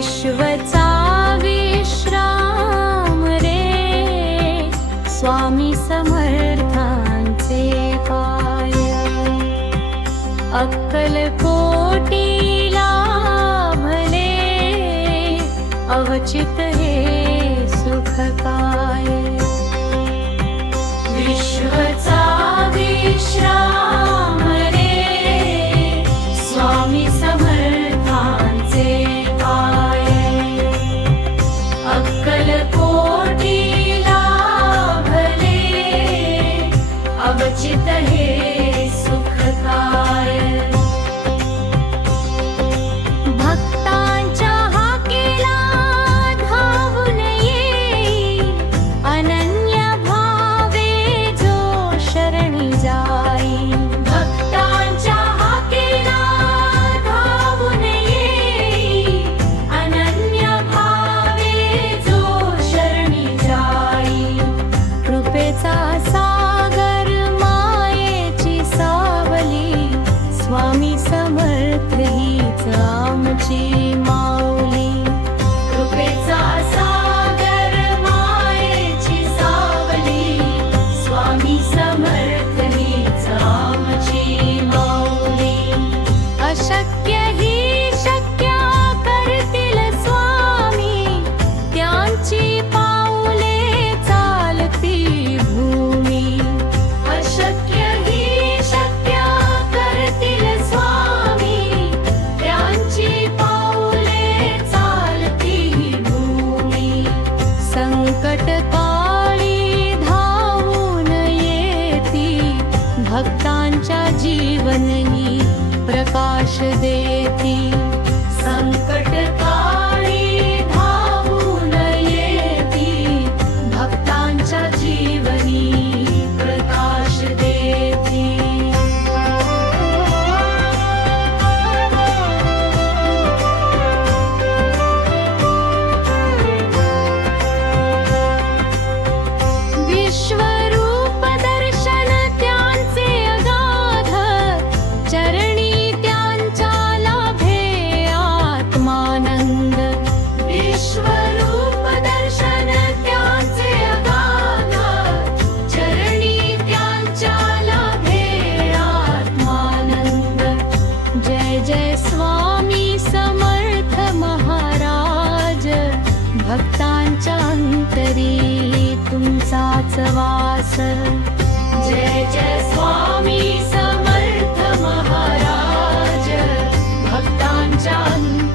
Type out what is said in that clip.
विश्वचा विश्राम रे स्वामी समर्थांचे पाय। अक्कलकोटी लाभले अवचित हे सुखकाय। विश्वचा विश्राम रे स्वामी समर्थांचे पाय। अक्कलकोटी लाभले अवचित हे सुखकाय। भक्तांच्या हाकेला धावून येई अनन्य भावे जो शरणी जाई। भक्तांच्या हाकेला धावून येई अनन्य भावे जो शरणी जाई। कृपेचा सागर मायेची सावली स्वामी समर्थ हीच आमची माऊली। कृपेचा सागर मायेची सावली स्वामी समर्थ हीच आमची माऊली। अशक्य ही शक्य करतील स्वामी त्यांची पाऊले चालती भूमी। अशक्य ही शक्य करतील स्वामी त्यांची पाऊले चालती भूमी। संकट काळी धावून येती भक्तांच्या जीवनी प्रकाश देती। संकट काळी धावून येती भक्तांच्या जीवनी प्रकाश देती। विश्वरूप दर्शन त्यांचे अगाध चरणी त्यांच्या लाभे आत्मानंद। विश्वरूप दर्शन त्यांचे अगाध चरणी त्यांच्या लाभे आत्मानंद। जय जय स्वामी समर्थ महाराज भक्तांच्या अंतरी तुमचाच वास। जय जय स्वामी समर्थ महाराज भक्तांच्या अंतरी